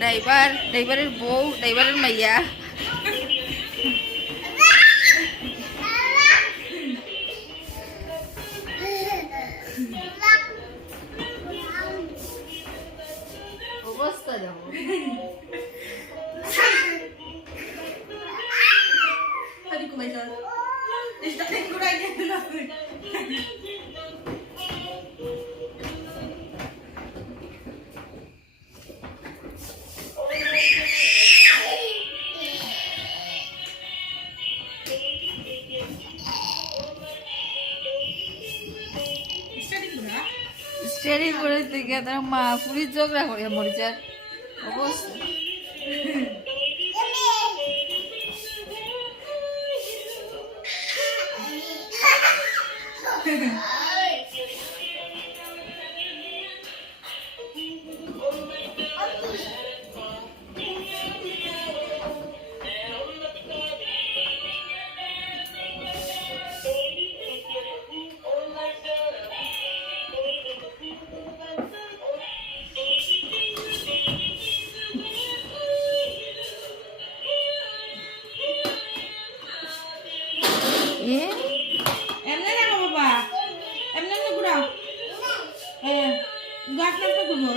ড্রাইভারের বউ, ড্রাইভারের মাইয়া। অবস্থা দেখো। স্টেরিং করে থেকে তার মা পুরী ঝগড়া করে মরিচার অবস্থা। এমনি না বাবা, এমনি না ঘুরাও। হ্যাঁ, গাছ লাগতে ঘুরবো।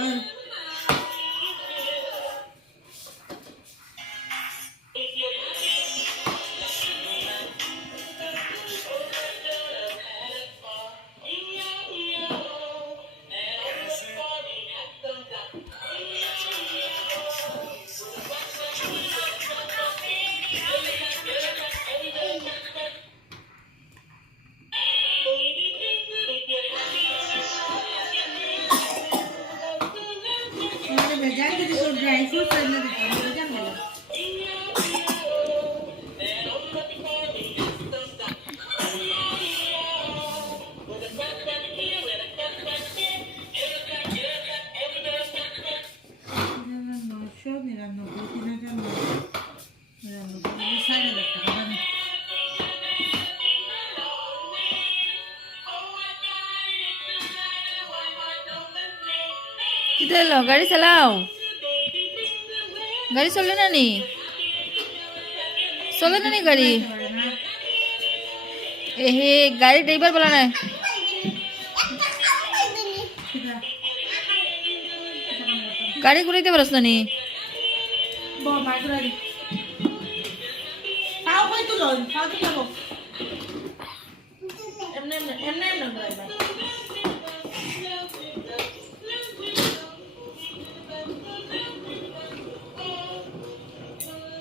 ड्राई फ्रूट करने देता हूँ जम गया किधर लो गाड़ी चलाओ गाड़ी चले ना नी चले ना नी गाड़ी ए गाड़ी ड्राइवर बोला ना गाड़ी घुराइते পারছ না নি बाबा गाड़ी खाओ कोई तो लो खाओ तो लो एमने ड्राइवर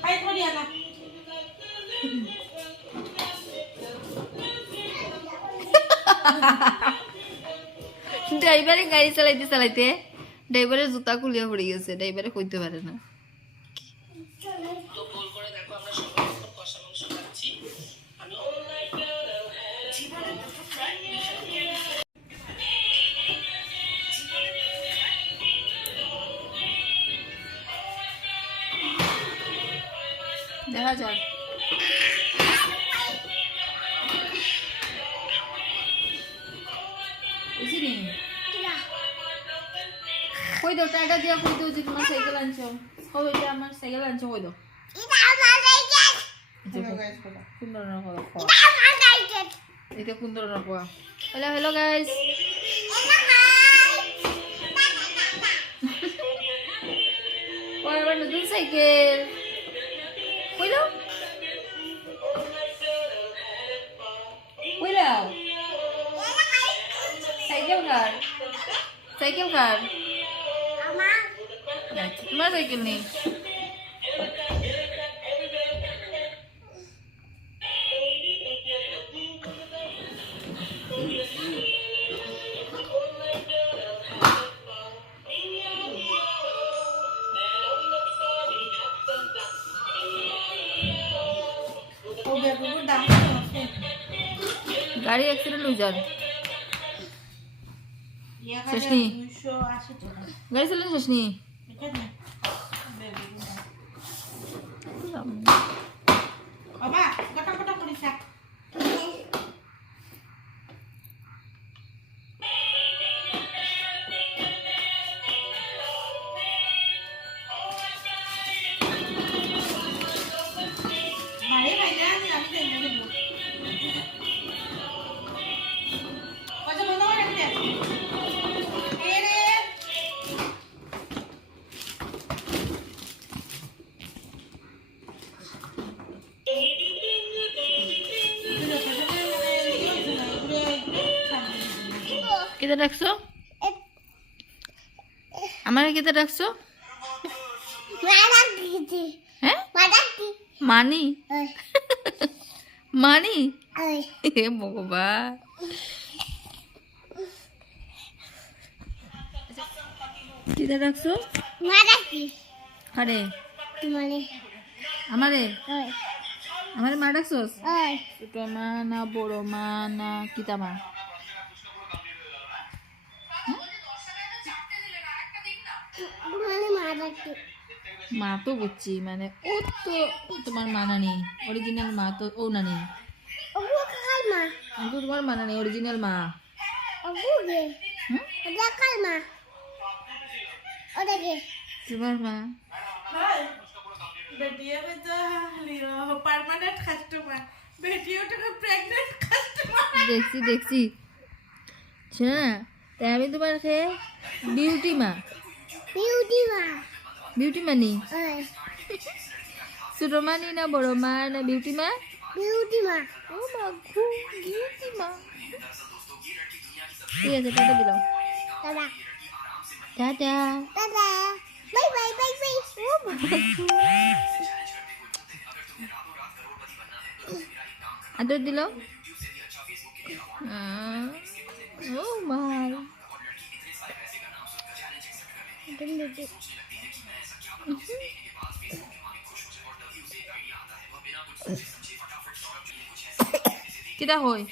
आई थोड़ी आना ড্রাইভারে গাড়ি চালাইতে চালাইতে ড্রাইভারের জুতা খুলিয়া পড়ে গেছে ড্রাইভারে কইতে পারে না তো গোল করে দেখো আমরা সবাই এখন কষা মাংস খাচ্ছি আমি জীবনে দুটো ফ্রাই দেখা যাক বুঝিনি কই দাও টাকা দিয়া কই দাও যে তোমার সাইকেল আনছো কই যে আমার সাইকেল আনছো কই দাও এটা আমার সাইকেল সুন্দর না হলো এটা আমার সাইকেল এটা সুন্দর না কোয়া হ্যালো হ্যালো গাইস ওই আমার নতুন সাইকেল কই দাও কই দাও সাইকেল কার তোমার সাইকেল নেই गाड़ी एक्सीडेंट हो जाए शशनी गाड़ी चले शशनी बाबा कटा कटा करी सा কিটা ডাকছো আমার কিটা ডাকছো হ্যাঁ মানি মানি হে ভগবান কিটা ডাকছো আরে আমারে আমারে মা ডাকছোস ছোট মা না বড় মা না কিতা মা মা তো বুঝছি মানে ও তো তোমার মা নানি অরিজিনাল মা তো ও নানি তো তোমার মা নানি অরিজিনাল মা তোমার মা बेटिया में तो परमानेंट कस्टमर बेटियों तो प्रेग्नेंट कस्टमर দেখছি দেখছি শোনো না তাই আমি তোমার খেয়ে বিউটি মা বিউটি মানি ছোট মানি না বড় মা না বিউটি মা ও মা গো বিউটি মা ঠিক আছে টাটা দিলাম টাটা আদর দিল ও মাই কিটা হই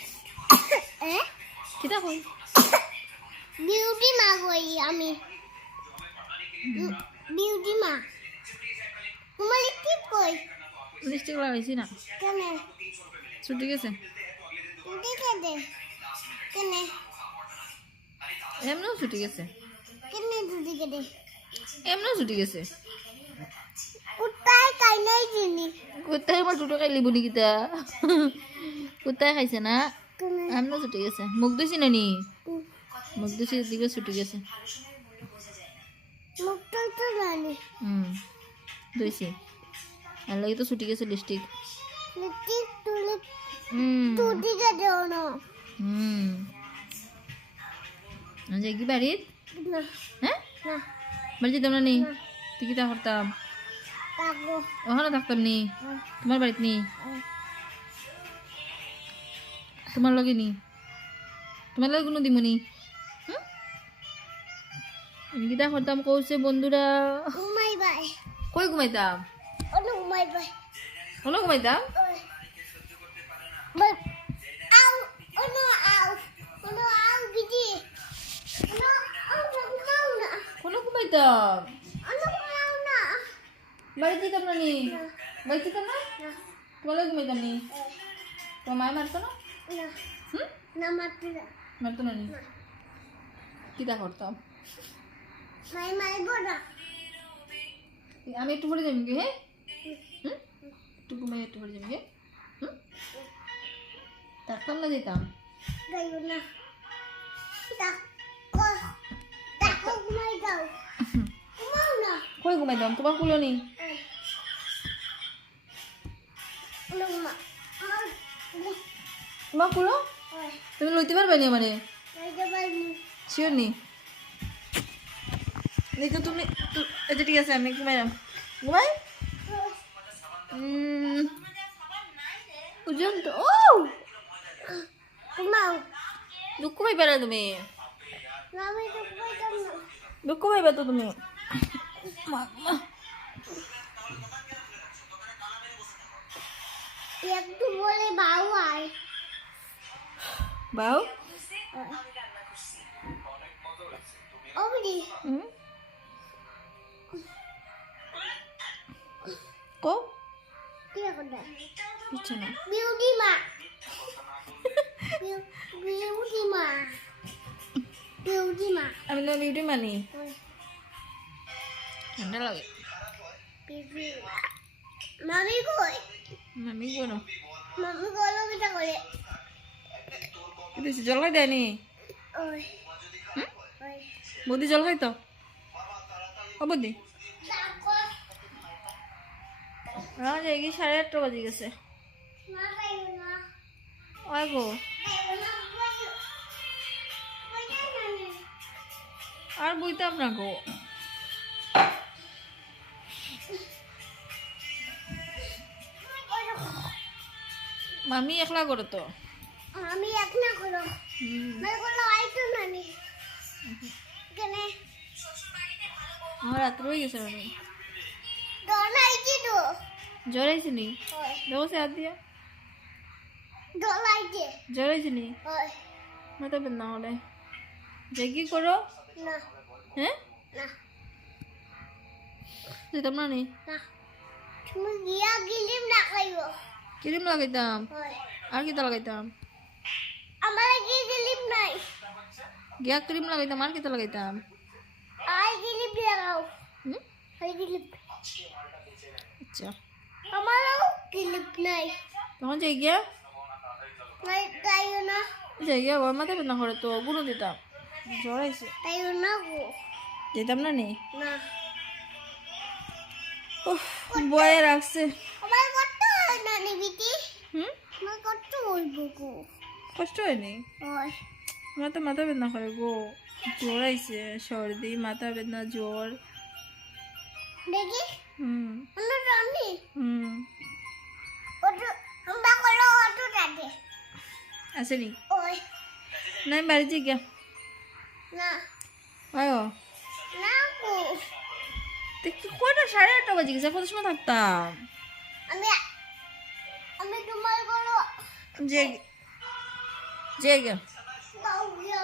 কিটা হই বিউটি মা কই আমি বিউটি মা তোমার টিপ কই লিপস্টিক লাগাইছি না কেন ছুটি গেছে দেখে দে কেন এমনও ছুটি গেছে কেন দুদি কে দে এমনও ছুটি গেছে কুত্তায় খাই নাই জিনি কোথায় আমার দুটো খাই লিবু নিকিতা কোথায় খাইছে না কেন এমনও ছুটি গেছে মুখ দুছি নানি মুখ দুছি দিকে ছুটি গেছে মুক্তল তো জানি দুইছি আর লাগি তো ছুটি গেছে লিপস্টিক লিপস্টিক তুলে হুম তুদি কে দেও না যে কি বাড়িত না হ্যাঁ না বাড়ি যেতাম না নি তুই কিতা করতাম তাকো ওখানে থাকতাম নি তোমার বাড়িত নি তোমার লগে নি তোমার লগে কোনো দিমনি কিতা করতাম কৌছে বন্ধুরা ঘুমাই বাই কই ঘুমাইতাম ওনো ঘুমাই বাই কোনো ঘুমাইতাম বাই আউ ওনো আউ গিজি ওনো আউ ঘুমাও না কোনো ঘুমাইতাম ওনো ঘুমাও না বাড়ি যেতাম না নি বাড়ি যেতাম না না তোমার লগে ঘুমাইতাম নি তোমার মায় মারতো না না হুম না মারতে না মারতো না নি কিতা করতাম মাই মাই বড়া আমি একটু পরে যাবি হ্যাঁ একটু ঘুমাই একটু পরে যাবি হ্যাঁ থাকতাম না যেতাম গাইও না তাকো ঘুমাই যাও ঘুমাও না কই ঘুমাইতাম তোমার কুলো নি ওনো ঘুমা তোমার কুলো তুমি লইতে পারবে নি আমারে গাইতে পারবি শিওর নি দেখো তুমি আচ্ছা ঠিক আছে আমি ঘুমাইলাম ঘুমাই ওজন তো ও ঘুমাও দুঃখ পাইবে না তুমি না আমি তো ঘুমাই যাব না দুঃখ পাইবে তো তুমি একটু বলে বাউ আয় বাউ ওবডি কো কি করবে কিছু না বিউটি মা বিউটি মা বিউটি মা আমি না বিউটি মানি ঠান্ডা লাগে মামি কই মামি কোনো মামি কলো কিটা করে কিন্তু জল খাই দেয়নি ওই ওই বৌদি জল খাই তো ও বৌদি যাই 8:30 বাজে গেছে না গাইও না ওই গো গাইও না কই না আর বইতাম না গো। মামি একলা করো তো। আমি এক না করো মানে কোনো আইতো না নি কেনে আমার রাত রয়ে গেছে মানে ডন আইছি তো জ্বর হয়েছে নি? ওই দেখো সে হাত দিয়া ডন আইছে জ্বর হয়েছে নি? ওই মাথা বেদনা হলে যে কি করো? না হ্যাঁ না যেতাম না নি? না তুমি গিয়া গিলিম না খাইবো ক্রিম লাগাইতাম। ওই আর কিতা লাগাইতাম? আমার কি গিলিম নাই গিয়া ক্রিম লাগাইতাম। আর কিতা লাগাইতাম? আই গিলিম লাগাও হুম আই গিলিম আচ্ছা আমারও গিলিম নাই তখন যাই গিয়া নাই তাইও না যাই গিয়া ওর মাথা বেদনা করে তো গুলো দিতাম। জ্বর হয়েছে তাইও না গো যেতাম না নি? না উফ, বয়ে রাখছে। আমার কত না নিবিতি হুম আমার কত হইব গো কষ্ট হয়নি? ওই আমার তো মাথা বেদনা করে গো। জ্বর আইছে, সর্দি, মাথা বেদনা, জ্বর। দেখি হুম অন্য রানি হুম ওটো আমরা করো অটো থাকে আসেনি? ওই নাই বাড়ি যাই গিয়া না আয়ো না গো দেখি কয়টা 8:30 বাজে গেছে। কত সময় থাকতাম? আমি আমি তোমার করো যে যে গিয়া দাও গিয়া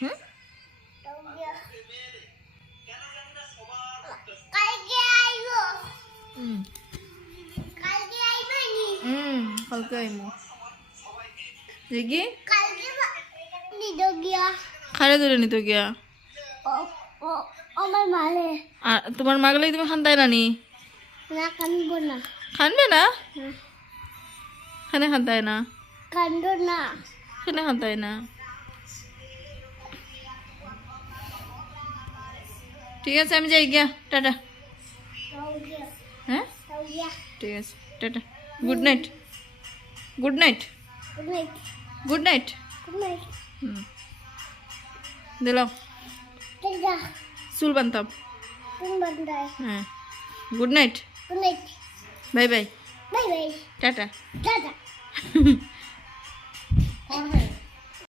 হুম দাও গিয়া কালকে আইবো হুম কালকে আইবে নি কালকে আইমু। যে কি কালকে নি দাও গিয়া খারে ধরে নিত গিয়া। ও ও আমার মালে আর তোমার মাগলে তুমি খান্তাই নানি? না কানবো না খানবে না? না, খানে খান্তাই না? কান্দো না খানে খান্তাই না? ঠিক আছে আমি যাই গিয়া। টাটা। দাও গিয়া হ্যাঁ দাও গিয়া ঠিক আছে tata. Good night. Good night. Good night good night. Good night হুম দিলাম তেজা চুল বানতাম। তুমি বান্দাই হ্যাঁ good night. Good night bye bye bye bye tata. Tata